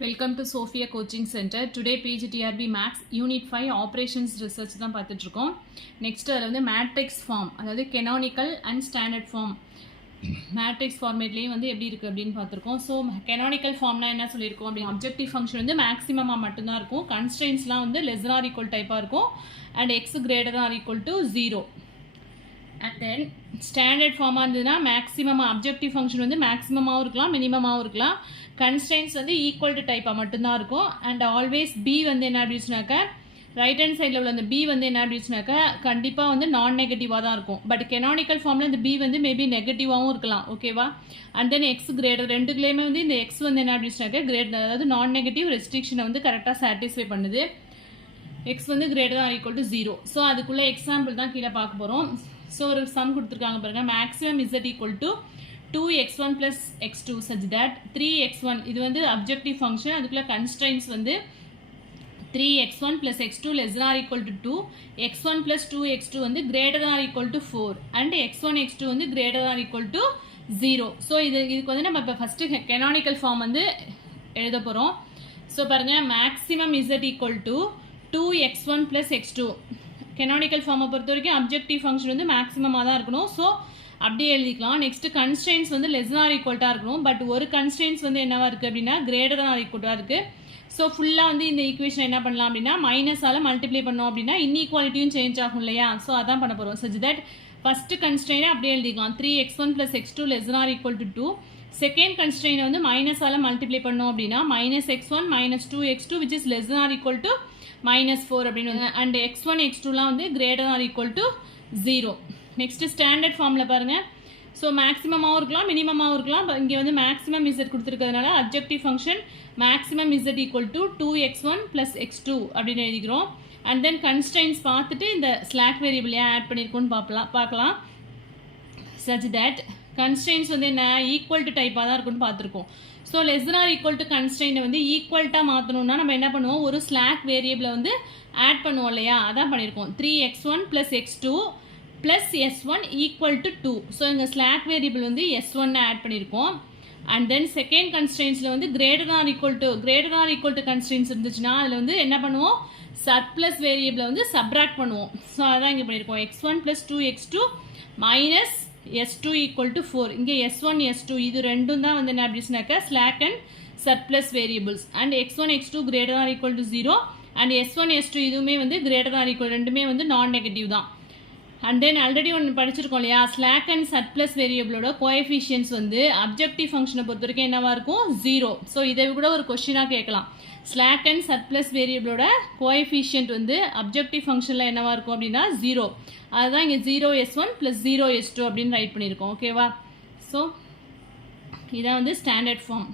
Welcome to Sophia Coaching Center. Today PGTRB Max Unit 5 Operations Research தான் பார்த்துட்டு இருக்கோம். Next அதில் வந்து மேட்ரிக்ஸ் ஃபார்ம், அதாவது canonical and standard form matrix ஃபார்மேட்லேயும் வந்து எப்படி இருக்குது அப்படின்னு பார்த்துருக்கோம். ஸோ கெனானிக்கல் ஃபார்ம்னா என்ன சொல்லியிருக்கோம் அப்படின்னு, அப்ஜெக்டிவ் ஃபங்க்ஷன் வந்து மேக்ஸிமமாக மட்டும்தான் இருக்கும், கன்ஸ்ட்ரெயின்ஸ்லாம் வந்து லெஸ் ஆர் ஈக்குவல் டைப்பாக இருக்கும், and x greater or equal to 0. And then standard ஃபார்மாக இருந்ததுன்னா மேக்ஸிமமாக அப்ஜெக்டிவ் ஃபங்க்ஷன் வந்து மேக்ஸிமமாகவும் இருக்கலாம், மினிமமாகவும் இருக்கலாம், கன்ஸ்ட்ரெயின்ஸ் வந்து ஈக்குவல் டு டைப்பாக மட்டும்தான் இருக்கும். அண்ட் ஆல்வேஸ் பி வந்து என்ன அப்படின்னாக்கா, ரைட் ஹேண்ட் சைடில் உள்ள அந்த பி வந்து என்ன அப்படின்னாக்கா கண்டிப்பாக வந்து நான் நெகட்டிவாக தான் இருக்கும். பட் கெனானிக்கல் ஃபார்மில் இந்த பி வந்து மேபி நெகட்டிவாகவும் இருக்கலாம், ஓகேவா. அண்ட் தென் எக்ஸ் கிரேட்டர், ரெண்டுக்குலேயுமே வந்து இந்த எக்ஸ் வந்து என்ன அப்படின்னாக்கா கிரேட்டர், அதாவது நான் நெகட்டிவ் ரெஸ்ட்ரிக்ஷனை வந்து கரெக்டாக சாட்டிஸ்ஃபை பண்ணுது. எக்ஸ் வந்து greater than equal to 0. So அதுக்குள்ளே எக்ஸாம்பிள் தான் கீழே பார்க்க போகிறோம். ஸோ ஒரு சம் கொடுத்துருக்காங்க பாருங்க, maximum z equal to 2x1 plus x2 such that 3x1, இது வந்து அப்ஜெக்டிவ் ஃபங்க்ஷன், அதுக்குள்ள கன்ஸ்ட்ரெயின்ஸ் வந்து 3x1 plus x2 less than or equal to 2, x1 plus 2x2 வந்து greater than or equal to 4, and x1 x2 வந்து greater than or equal to 0. So இதுக்கு வந்து நம்ம இப்போ ஃபஸ்ட்டு கெனானிக்கல் ஃபார்ம் வந்து எழுத போகிறோம். ஸோ பாருங்கள், maximum z equal to 2x1 plus x2. Canonical ஃபார்மை பொறுத்த வரைக்கும் அப்ஜெக்டிவ் ஃபங்க்ஷன் வந்து மேக்ஸிமமாக தான் இருக்கணும். ஸோ அப்படியே எழுதிக்கலாம். நெக்ஸ்ட் கன்ஸ்ட்ரெயின்ஸ் வந்து லெஸ் ஆர் ஈக்குவல்ட்டாக இருக்கணும். பட் ஒரு கன்ஸ்ட்ரெயின்ஸ் வந்து என்னவா இருக்குது அப்படின்னா கிரேட்டர் ஆர் ஈக்குவல்ட்டாக இருக்குது. ஸோ ஃபுல்லாக வந்து இந்த ஈக்குவேஷன் என்ன பண்ணலாம் அப்படின்னா மைனஸால் மல்டிப்ளை பண்ணோம் அப்படின்னா இன்இக்வாலிட்டியும் சேஞ்ச் ஆகும் இல்லையா. ஸோ அதான் பண்ண போகிறோம். சச் தட் ஃபஸ்ட்டு கன்ஸ்ட்ரெயினை அப்படியே எழுதிக்கலாம், 3x1 plus x2 less than or equal to 2. Second கன்ஸ்ட்ரெயினை வந்து மைனஸால் மல்டிப்ளை பண்ணோம் அப்படின்னா -x1 -2x2 which is less than or equal to -4 அப்படின்னு. அண்ட் x1 x2லாம் வந்து greater or equal to 0. Next standard ஃபார்மில் பாருங்கள். ஸோ மேக்ஸிமமாகவும் இருக்கலாம், மினிமமாகவும் இருக்கலாம். இங்கே வந்து மேக்ஸிமம் இசட் கொடுத்துருக்கிறதுனால objective function maximum z equal to 2x1 plus x2 அப்படின்னு எழுதிக்கிறோம். அண்ட் தென் கன்ஸ்ட்ரெயின்ஸ் பார்த்துட்டு இந்த ஸ்லாக் வேரியபிள் ஏன் ஆட் பண்ணியிருக்கோன்னு பார்க்கலாம். சச் தட் கன்ஸ்ட்ரெயின்ஸ் வந்து என்ன ஈக்குவல் டு டைப்பாக தான் இருக்குன்னு பார்த்துருக்கோம். So less or equal to கன்ஸ்ட்ரெயினை வந்து ஈக்குவல்ட்டாக மாற்றணும்னா நம்ம என்ன பண்ணுவோம், ஒரு ஸ்லாக் வேரியபிளை வந்து ஆட் பண்ணுவோம் இல்லையா, அதான் பண்ணியிருக்கோம். 3x1 plus x2 plus s1 equal to 2. So இங்கே ஸ்லாக் வேரியபிள் வந்து s1 ஆட் பண்ணியிருக்கோம். அண்ட் தென் செகண்ட் கன்ஸ்ட்ரெயின்ஸில் வந்து greater or equal to constrains இருந்துச்சுன்னா அதில் வந்து என்ன பண்ணுவோம், சர்ப்ளஸ் வேரியபிளை வந்து சப்ராக்ட் பண்ணுவோம். ஸோ அதான் இங்கே பண்ணியிருக்கோம், x1 plus 2x2 minus s2 equal to 4. இங்கே s1 s2 இது ரெண்டும் தான் வந்து என்ன அப்படின்னாக்கா slack and surplus variables. And x1 x2 greater or equal to 0, and s1 s2 இதுவுமே வந்து கிரேட்டர் ஆர் ஈக்குவல், ரெண்டுமே வந்து நான் நெகட்டிவ் தான். அண்ட் தென் ஆல்ரெடி ஒன்று படிச்சிருக்கோம் இல்லையா, ஸ்லாக் அண்ட் சர்ப்ளஸ் வேரியபிளோட கோஎஃபிஷியன்ஸ் வந்து அப்ஜெக்டிவ் ஃபங்க்ஷனை பொறுத்த வரைக்கும் என்னவா இருக்கும், 0. ஸோ இதை கூட ஒரு கொஸ்டினாக கேட்கலாம். ஸ்லாக் அண்ட் சர்ப்ளஸ் வேரியபிளோட கோஎஃபிஷியன்ட் வந்து அப்ஜெக்டிவ் ஃபங்க்ஷனில் என்னவா இருக்கும் அப்படின்னா 0. அதுதான் இங்கே 0s1 plus 0s2 அப்படின்னு ரைட் பண்ணியிருக்கோம், ஓகேவா. ஸோ இதான் வந்து ஸ்டாண்டர்ட் ஃபார்ம்,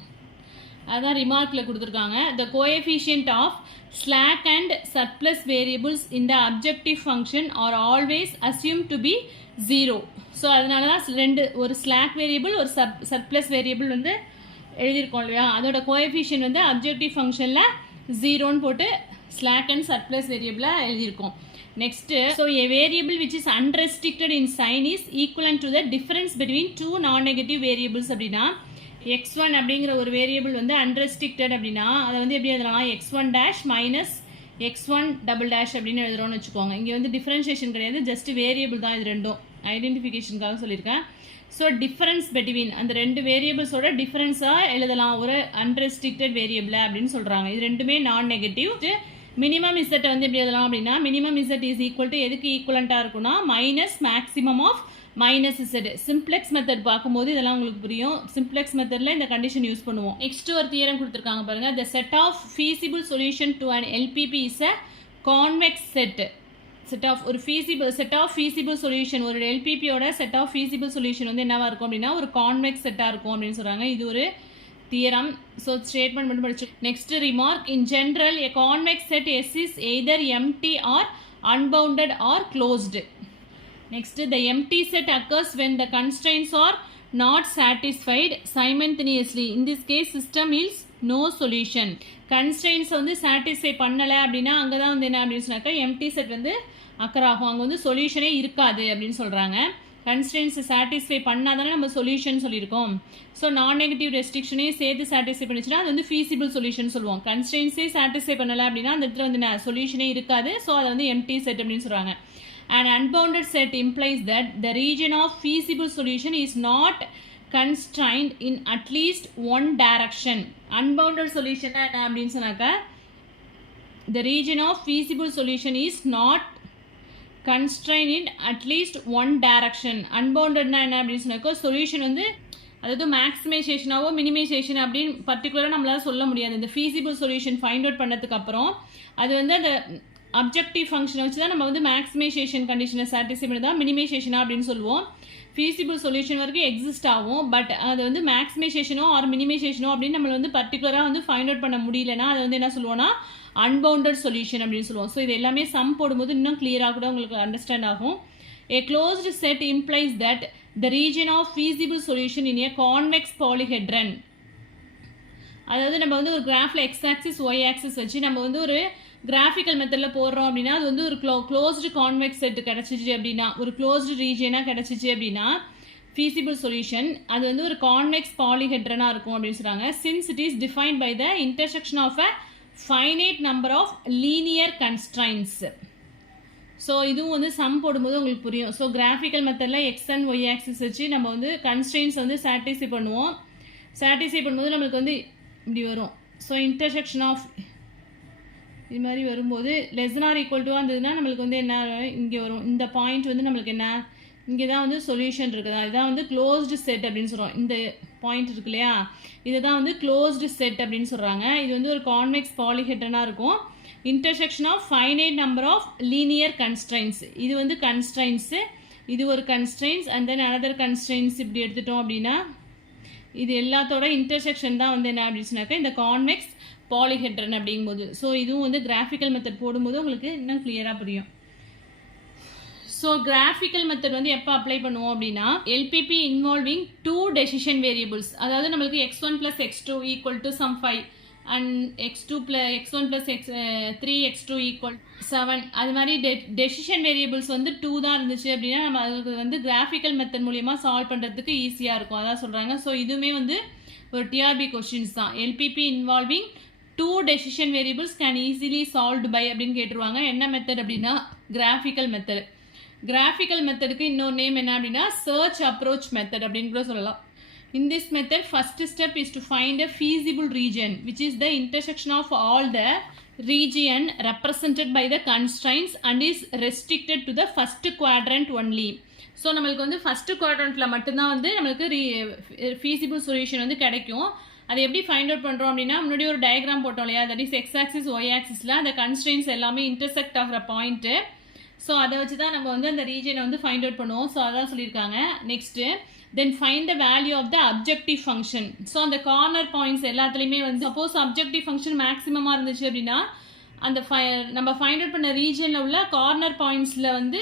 அதான் ரிமார்க்கில் கொடுத்துருக்காங்க. The coefficient of slack and surplus variables in the objective function are always assumed to be 0. So அதனால தான் ரெண்டு, ஒரு ஸ்லாக் வேரியபிள் ஒரு சர்ப்ளஸ் வேரியபிள் வந்து எழுதியிருக்கோம் இல்லையா, அதோட கோஎஃபிஷியன்ட் வந்து அப்ஜெக்டிவ் ஃபங்க்ஷனில் 0ன்னு போட்டு ஸ்லாக் அண்ட் சர்ப்ளஸ் வேரியபிளாக எழுதியிருக்கோம். Next, so a variable which is unrestricted in sign is equivalent to the difference between two non-negative variables அப்படின்னா x1 அப்படிங்கிற ஒரு வேரியபிள் வந்து அன்ரெஸ்ட்ரிக்டட் அப்படின்னா அதை வந்து எப்படி எழுதலாம், x1 dash minus x1 double dash அப்படின்னு எழுதுறோம்னு வச்சுக்கோங்க. இங்கே வந்து டிஃபரன்ஷியேஷன் கிடையாது, ஜஸ்ட் வேரியபிள் தான், இது ரெண்டும் ஐடென்டிஃபிகேஷனுக்காக சொல்லியிருக்கேன். ஸோ டிஃபரன்ஸ் பிட்வீன் அந்த ரெண்டு வேரியபிள்ஸோட டிஃபரன்ஸாக எழுதலாம் ஒரு அன்ரெஸ்ட்ரிக்டட் வேரியபிள் அப்படின்னு சொல்கிறாங்க. இது ரெண்டுமே நான் நெகட்டிவ். மினிமம் இசட்டை வந்து எப்படி எழுதலாம் அப்படின்னா, minimum z is equal to எதுக்கு ஈக்குவலண்ட்டாக இருக்குன்னா minus maximum of minus z. Simplex method பார்க்கும்போது இதெல்லாம் உங்களுக்கு புரியும். சிம்ப்ளெக்ஸ் மெத்தடில் இந்த கண்டிஷன் யூஸ் பண்ணுவோம். நெக்ஸ்ட் ஒரு தியரம் கொடுத்துருக்காங்க பாருங்க, the set of feasible solution to an LPP is a convex set. Set of feasible solution, ஒரு எல்பிபியோட செட் ஆஃப் ஃபீசிபிள் சொல்யூஷன் வந்து என்னவா இருக்கும் அப்படின்னா ஒரு கான்வெக்ஸ் செட்டாக இருக்கும் அப்படின்னு சொல்கிறாங்க. இது ஒரு தியரம். ஸோ ஸ்டேட்மெண்ட் மட்டும் படிச்சு. Next remark, in general a convex set s is either empty or unbounded or closed. Next, the empty set occurs when the constraints are not satisfied simultaneously. In this case, system is no solution. Constraints வந்து satisfy பண்ணலை அப்படின்னா அங்கே தான் வந்து என்ன அப்படின்னு சொன்னாக்கா empty set வந்து அக்கர் ஆகும், அங்கே வந்து சொல்யூஷனே இருக்காது அப்படின்னு சொல்கிறாங்க. கன்ஸ்ட்ரெயின்ஸை சாட்டிஸ்ஃபை பண்ணால் தானே நம்ம சொல்யூஷன் சொல்லியிருக்கோம். ஸோ நான் நெகட்டிவ் ரெஸ்ட்ரிக்ஷனே சேர்த்து சாட்டிஸ்ஃபை பண்ணிச்சுன்னா அது வந்து ஃபீஸிபிள் சொல்யூஷன் சொல்லுவோம். கன்ஸ்ட்ரெயின்ஸே சாட்டிஸ்ஃபை பண்ணலை அப்படின்னா அந்த இடத்துல வந்து சொல்யூஷனே இருக்காது. ஸோ அதை வந்து எம்டி செட் அப்படின்னு சொல்கிறாங்க. An unbounded set implies that the region of feasible solution is not constrained in at least one direction. Unbounded solution என்ன அப்படின்னு சொன்னாக்க the region of feasible solution is not constrained in at least one direction. Unboundedனா என்ன அப்படின்னு சொன்னாக்க solution வந்து அதாவது மேக்ஸிமைசேஷனாவோ minimisation அப்படின்னு பர்டிகுலராக நம்மளால் சொல்ல முடியாது. இந்த ஃபீஸிபிள் சொல்யூஷன் ஃபைண்ட் அவுட் பண்ணதுக்கு அப்புறம் அது வந்து அந்த அப்ஜெக்டிவ் ஃபங்க்ஷனை வச்சு தான் நம்ம வந்து மேக்ஸிமைசேஷன் கண்டிஷனை சாட்டிஸ்ஃபை பண்ணி தான் மினிமைசேஷனா அப்படின்னு சொல்லுவோம். ஃபீஸிபிள் சொல்யூஷன் வரைக்கும் எக்ஸிஸ்ட் ஆகும். பட் அது வந்து மேக்ஸிமைசேஷனோ ஆர் மினிமைசேஷனோ அப்படின்னு நம்ம வந்து பர்டிகுலராக வந்து ஃபைண்ட் அவுட் பண்ண முடியலன்னா அதை வந்து என்ன சொல்லுவோம்னா அன்பவுண்டட் சொல்யூஷன் அப்படின்னு சொல்லுவோம். ஸோ இது எல்லாமே சம் போடும்போது இன்னும் கிளியராக கூட உங்களுக்கு அண்டர்ஸ்டாண்ட் ஆகும். A closed set implies that the region of feasible solution in a convex polyhedron, அதாவது நம்ம வந்து ஒரு கிராஃபில் எக்ஸ் ஆக்சிஸ் ஒய் ஆக்சிஸ் வச்சு நம்ம வந்து ஒரு கிராஃபிக்கல் மெத்தடில் போடுறோம் அப்படின்னா அது வந்து ஒரு க்ளோஸ்டு கான்வெக்ஸ் செட் கிடச்சிச்சு அப்படின்னா ஒரு க்ளோஸ்டு ரீஜியனாக கிடச்சிச்சு அப்படின்னா feasible solution அது வந்து ஒரு கான்வெக்ஸ் பாலிஹெட்ரனாக இருக்கும் அப்படின்னு சொல்கிறாங்க. Since it is defined by the intersection of a finite number of linear constraints. So இதுவும் வந்து சம் போடும்போது உங்களுக்கு புரியும். ஸோ கிராஃபிக்கல் மெத்தடில் எக்ஸ் அண்ட் ஒய் ஆக்சிஸ் வச்சு நம்ம வந்து கன்ஸ்ட்ரைன்ஸ் வந்து சாட்டிஸ்ஃபை பண்ணுவோம். சாட்டிஸ்ஃபை பண்ணும்போது நம்மளுக்கு வந்து இப்படி வரும். ஸோ இன்டர்செக்ஷன் ஆஃப் இது மாதிரி வரும்போது லெஸ் ஆர் ஈக்குவல் டு இருந்ததுன்னா நம்மளுக்கு வந்து என்ன இங்கே வரும். இந்த பாயிண்ட் வந்து நம்மளுக்கு என்ன இங்கே தான் வந்து சொல்யூஷன் இருக்குதா இதுதான் வந்து க்ளோஸ்டு செட் அப்படின்னு சொல்கிறோம். இந்த பாயிண்ட் இருக்கு இல்லையா இதுதான் வந்து க்ளோஸ்டு செட் அப்படின்னு சொல்கிறாங்க. இது வந்து ஒரு கான்வெக்ஸ் பாலிஹெட்ரனாக இருக்கும். Intersection of finite number of linear constraints இது வந்து கன்ஸ்ட்ரைன்ஸு இது ஒரு constraints and then another constraints இப்படி எடுத்துட்டோம் அப்படின்னா இது எல்லாத்தோட இன்டர்செக்ஷன் தான் வந்து என்ன அப்படின்னு சொன்னாக்கா இந்த கான்வெக்ஸ் பாலிஹெட்ரன் அப்படிங்கும்போது. ஸோ இதுவும் வந்து கிராஃபிக்கல் மெத்தட் போடும்போது உங்களுக்கு இன்னும் கிளியராக புரியும். ஸோ கிராஃபிக்கல் மெத்தட் வந்து எப்போ அப்ளை பண்ணுவோம் அப்படின்னா எல்பிபி இன்வால்விங் 2 டெசிஷன் வேரியபிள்ஸ், அதாவது நம்மளுக்கு x1 + x2 = some 5 and x1 + 3x2 = 7 அது மாதிரி டெசிஷன் வேரியபிள்ஸ் வந்து 2 தான் இருந்துச்சு அப்படின்னா நம்ம அதுக்கு வந்து கிராஃபிக்கல் மெத்தட் மூலியமாக சால்வ் பண்ணுறதுக்கு ஈஸியாக இருக்கும் அதான் சொல்கிறாங்க. ஸோ இதுவுமே வந்து ஒரு டிஆர்பி கொஸ்டின்ஸ் தான். LPP involving 2 decision variables can easily solved by அப்படின்னு கேட்டுருவாங்க. என்ன மெத்தட் அப்படின்னா கிராஃபிக்கல் மெத்தட். கிராஃபிக்கல் மெத்தடுக்கு இன்னொரு நேம் என்ன அப்படின்னா சர்ச் அப்ரோச் மெத்தட் அப்படின்னு கூட சொல்லலாம். In this method, first step is to find a feasible region, which is the intersection of all the region represented by the constraints and is restricted to the first quadrant only. So நம்மளுக்கு வந்து first குவாட்ரண்ட்டில் மட்டும்தான் வந்து நம்மளுக்கு feasible solution வந்து கிடைக்கும். அதை எப்படி ஃபைண்ட் அவுட் பண்ணுறோம் அப்படின்னா முன்னாடி ஒரு டயக்ராம் போட்டோம் இல்லையா that is x axis y ஆக்சிஸில் அந்த கன்ஸ்ட்ரெயின்ஸ் எல்லாமே இன்டர்செக்ட் ஆகிற பாயிண்ட்டு. ஸோ அதை வச்சு தான் நம்ம வந்து அந்த ரீஜனை வந்து ஃபைண்ட் அவுட் பண்ணுவோம். ஸோ அதான் சொல்லியிருக்காங்க. Next then find the value of the objective function. So அந்த கார்னர் பாயிண்ட்ஸ் எல்லாத்துலேயுமே வந்து சப்போஸ் அப்ஜெக்டிவ் ஃபங்க்ஷன் மேக்ஸிமமாக இருந்துச்சு அப்படின்னா அந்த நம்ம ஃபைண்ட் அவுட் பண்ண ரீஜனில் உள்ள கார்னர் பாயிண்ட்ஸில் வந்து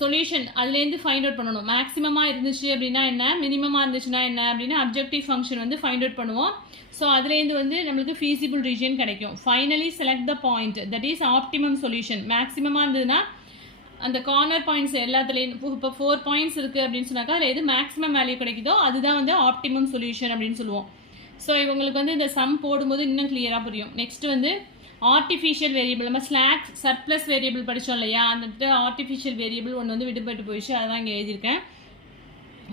சொல்யூஷன் அதுலேருந்து ஃபைண்ட் அவுட் பண்ணணும். மேக்ஸிமமாக இருந்துச்சு அப்படின்னா என்ன மினிமமாக இருந்துச்சுன்னா என்ன அப்படின்னா அப்ஜெக்டிவ் ஃபங்க்ஷன் வந்து ஃபைண்ட் அவுட் பண்ணுவோம். ஸோ அதுலேருந்து வந்து நம்மளுக்கு ஃபீஸிபிள் ரீஜன் கிடைக்கும். Finally select the point that is optimum solution. மேக்ஸிமமாக இருந்ததுன்னா அந்த கார்னர் பாயிண்ட்ஸ் எல்லாத்துலேயும் இப்போ 4 பாயிண்ட்ஸ் இருக்குது அப்படின்னு சொன்னாக்கா அதில் எது மேக்ஸிமம் வேல்யூ கிடைக்குதோ அதுதான் வந்து ஆப்டிமம் சொல்யூஷன் அப்படின்னு சொல்லுவோம். ஸோ இவங்களுக்கு வந்து இந்த சம் போடும்போது இன்னும் கிளியராக புரியும். நெக்ஸ்ட் வந்து ஆர்டிஃபிஷியல் வேரியபிள் நம்ம ஸ்லாக் சர்ப்ளஸ் வேரியபிள் படித்தோம் இல்லையா அந்த ஆர்டிஃபிஷியல் வேரியபிள் ஒன்று வந்து விடுபட்டு போயிடுச்சு அதான் இங்கே எழுதியிருக்கேன்.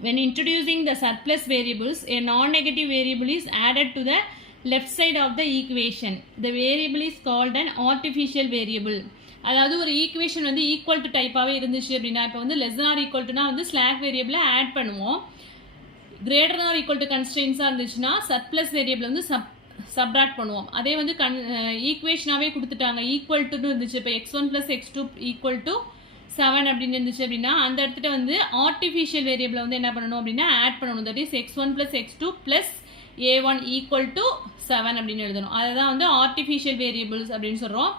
When introducing the surplus variables, a non-negative variable is added to the left side of the equation. The variable is called an artificial variable. அதாவது ஒரு ஈக்குவேஷன் வந்து ஈக்குவல் டு டைப்பாகவே இருந்துச்சு அப்படின்னா இப்போ வந்து லெஸ் ஆர் ஈக்குவல் டுனா வந்து ஸ்லாக் வேரியபிளை ஆட் பண்ணுவோம். Greater or equal to கன்ஸ்ட்ரெயின்ஸாக இருந்துச்சுன்னா சர்ப்ளஸ் வேரியபிள் வந்து சப்ராக்ட் பண்ணுவோம். அதே வந்து ஈக்குவேஷனாகவே கொடுத்துட்டாங்க ஈக்குவல் டுன்னு இருந்துச்சு. இப்போ x1 + x2 = 7 அப்படின்னு இருந்துச்சு அப்படின்னா அந்த இடத்துல வந்து ஆர்டிஃபிஷியல் வேரியபிளை வந்து என்ன பண்ணணும் அப்படின்னா ஆட் பண்ணணும். That is x1 + x2 + a1 = 7 அப்படின்னு எழுதணும். அதை தான் வந்து ஆர்டிஃபிஷியல் வேரியபிள்ஸ் அப்படின்னு சொல்கிறோம்.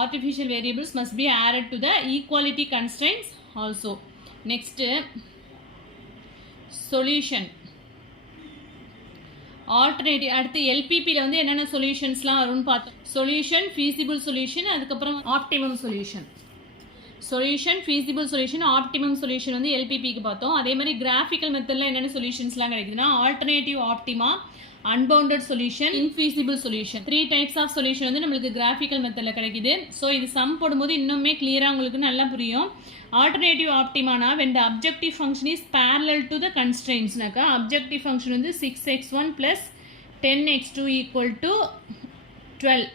Artificial variables must be added to the equality constraints also. Next, solution. Alternative அடுத்து எல்பிபியில் வந்து என்னென்ன சொல்யூஷன்ஸ்லாம் வரும்னு பார்த்தோம். சொல்யூஷன், feasible solution, அதுக்கப்புறம் optimum solution. Solution, feasible solution, optimum solution வந்து எல்பிபிக்கு பார்த்தோம். அதே மாதிரி கிராஃபிக்கல் மெத்தடில் என்னென்ன சொல்யூஷன்ஸ்லாம் கிடைக்குதுன்னா alternative optima, unbounded solution, infeasible solution. 3 types of solution வந்து நம்மளுக்கு கிராஃபிக்கல் மெத்தடில் கிடைக்குது. ஸோ இது சம் போடும்போது இன்னுமே கிளியராக உங்களுக்கு நல்லா புரியும். ஆல்டர்னேட்டிவ் ஆப்டிமானா when the objective function is parallel to the constraintsனாக்கா அப்ஜெக்டிவ் ஃபங்க்ஷன் வந்து 6x1 plus 10x2 equal to 12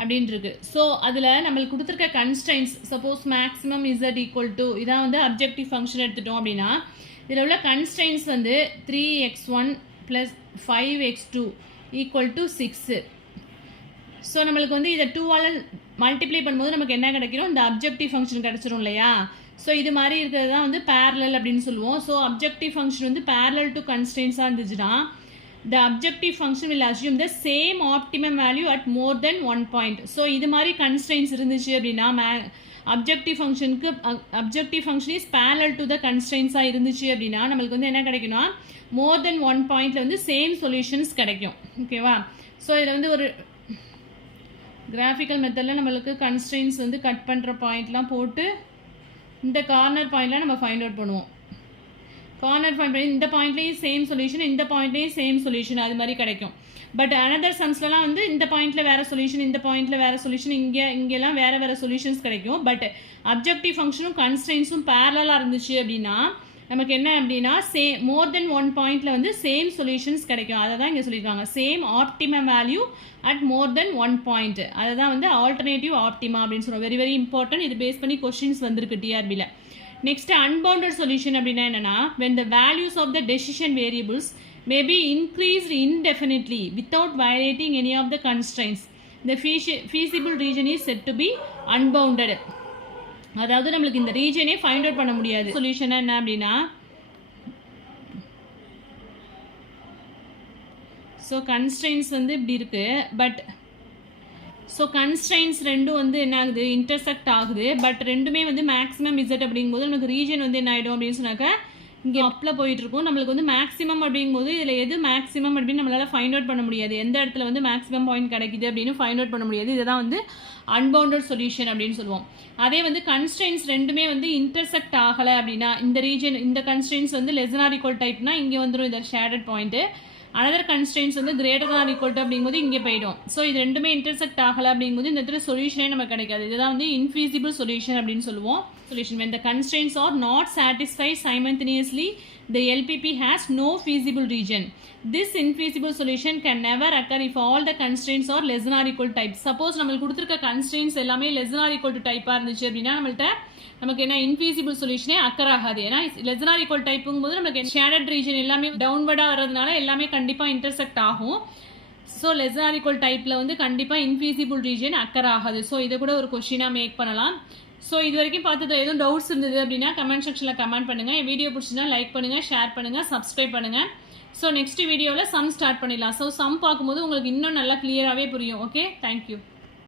அப்படின்னு இருக்கு. ஸோ அதில் நம்மளுக்கு கொடுத்துருக்க constraints suppose maximum z equal to இதான் வந்து அப்ஜெக்டிவ் ஃபங்க்ஷன் எடுத்துட்டோம் அப்படின்னா இதில் உள்ள கன்ஸ்ட்ரைன்ஸ் வந்து 3x1 plus 5x2 equal to 6. So நம்மளுக்கு வந்து இதை 2ஆல் மல்டிப்ளை பண்ணும்போது நமக்கு என்ன கிடைக்கிறோம், இந்த அப்ஜெக்டிவ் ஃபங்க்ஷன் கிடச்சிரும் இல்லையா. ஸோ இது மாதிரி இருக்கிறது தான் வந்து பேரலல் அப்படின்னு சொல்லுவோம். ஸோ அப்ஜெக்டிவ் ஃபங்க்ஷன் வந்து பேரலல் டு கன்ஸ்ட்ரைன்ஸாக இருந்துச்சுன்னா the objective function will assume the same optimum value at more than one point. So இது மாதிரி constraints இருந்துச்சு அப்படின்னா objective function is parallel to the constraints இருந்துச்சு அப்படின்னா நம்மளுக்கு வந்து என்ன கிடைக்கும்னா more than one pointல வந்து same solutions கிடைக்கும். ஓகேவா. ஸோ இதில் வந்து ஒரு கிராஃபிக்கல் மெத்தடில் நம்மளுக்கு constraints வந்து கட் பண்ணுற பாயிண்ட்லாம் போட்டு இந்த கார்னர் பாயிண்ட்லாம் நம்ம ஃபைண்ட் அவுட் பண்ணுவோம். கார்னர் பாயிண்ட் பண்ணி இந்த பாயிண்ட்லேயும் சேம் சொல்யூஷன், இந்த பாயிண்ட்லேயும் சேம் சொல்யூஷன் அது மாதிரி கிடைக்கும். பட் அனதர் சம்ஸ்லாம் வந்து இந்த பாயிண்ட்டில் வேறு சொல்யூஷன், இந்த பாயிண்ட்டில் வேறு சொல்யூஷன், இங்கெல்லாம் வேறு சொல்யூஷன்ஸ் கிடைக்கும். பட் அப்ஜெக்டிவ் ஃபங்க்ஷனும் கன்ஸ்ட்ரெயின்ஸும் பேரலாக இருந்துச்சு அப்படின்னா நமக்கு என்ன அப்படின்னா மோர் தென் ஒன் பாயிண்ட்டில் வந்து சேம் சொல்யூஷன்ஸ் கிடைக்கும். அதை தான் இங்கே சொல்லியிருக்காங்க, same optimum value at more then one point. அதை தான் வந்து ஆல்டர்னேட்டிவ் ஆப்டிமா அப்படின்னு சொல்லுவோம். Very very important. இது பேஸ் பண்ணி கொஸ்டின்ஸ் வந்திருக்கு டிஆர்பியில். Next, unbounded solution அப்படின்னா என்னன்னா when the values of the decision variables may be increased indefinitely without violating any of the constraints, the feasible region is said to be unbounded. அதாவது நம்மளுக்கு இந்த ரீஜனே find out பண்ண முடியாது. Solution என்ன அப்படின்னா so constrains வந்து இப்படி இருக்கு. பட் ஸோ கன்ஸ்ட்ரைன்ஸ் ரெண்டும் வந்து என்ன ஆகுது, இன்டர்செக்ட் ஆகுது. பட் ரெண்டுமே வந்து மேக்ஸிமம் இசட் அப்படிங்கும்போது நமக்கு ரீஜன் வந்து என்ன ஆகிடும் அப்படின்னு சொன்னாக்கா இங்கே அப்பில் போயிட்டுருக்கும். நம்மளுக்கு வந்து மேக்ஸிமம் அப்படிங்கும்போது இதில் எது மேக்ஸிமம் அப்படின்னு நம்மளால் ஃபைண்ட் அவுட் பண்ண முடியாது. எந்த இடத்துல வந்து மேக்ஸிமம் பாயிண்ட் கிடைக்குது அப்படின்னு ஃபைண்ட் அவுட் பண்ண முடியாது. இதுதான் வந்து அன்பவுண்டட் சொல்யூஷன் அப்படின்னு சொல்லுவோம். அதே வந்து கன்ஸ்ட்ரைன்ஸ் ரெண்டுமே வந்து இன்டர்செக்ட் ஆகலை அப்படின்னா இந்த ரீஜன் இந்த கன்ஸ்ட்ரைன்ஸ் வந்து லெஸ் ஆர் ஈக்குவல் டைப்னா இங்கே வந்துடும் இந்த ஷேடட் பாயிண்ட்டு. அனதர் கன்ஸ்ட்ரெயின்ஸ் வந்து கிரேட்டர் தான் ஈக்குவல் டு அப்படிங்கும்போது இங்கே போயிடும். ஸோ இது ரெண்டுமே இன்டர்செக்ட் ஆகலை அப்படிங்கும்போது இந்த இடத்துல சொல்யூஷனே நமக்கு கிடைக்காது. இதுதான் வந்து இன்ஃபீசிபிள் சொல்யூஷன் அப்படின்னு சொல்லுவோம். Solution when the constraints are not satisfied simultaneously the LPP has no feasible region. This infeasible solution can never occur if all the constraints are less than or equal type. Suppose நம்மளுக்கு கொடுத்துருக்க constraints எல்லாமே less than or equal to type இருந்துச்சு அப்படின்னா நமக்கு என்ன இன்ஃபீசிபிள் சொல்யூஷனே occur ஆகாது. ஏன்னா less or equal டைப்புங்கும் போது நமக்கு ஷேடட் ரீஜன் எல்லாமே டவுன்வர்டாக வர்றதுனால எல்லாமே கண்டிப்பாக இன்டர்செக்ட் ஆகும். ஸோ லெஸ் ஆர் ஈக்குவல் டைப்பில் வந்து கண்டிப்பாக இன்ஃபீசிபிள் ரீஜன் அக்கர் ஆகாது. ஸோ இதை கூட ஒரு கொஸ்டினாக மேக் பண்ணலாம். ஸோ இது வரைக்கும் பார்த்தது எதுவும் டவுட்ஸ் இருந்தது அப்படின்னா கமெண்ட் செக்ஷனில் கமெண்ட் பண்ணுங்கள். என் வீடியோ பிடிச்சினா லைக் பண்ணுங்கள், ஷேர் பண்ணுங்கள், சப்ஸ்கிரைப் பண்ணுங்கள். ஸோ நெக்ஸ்ட் வீடியோவில் சம் ஸ்டார்ட் பண்ணிடலாம். ஸோ சம் பார்க்கும்போது உங்களுக்கு இன்னும் நல்லா கிளியராகவே புரியும். Okay, thank you.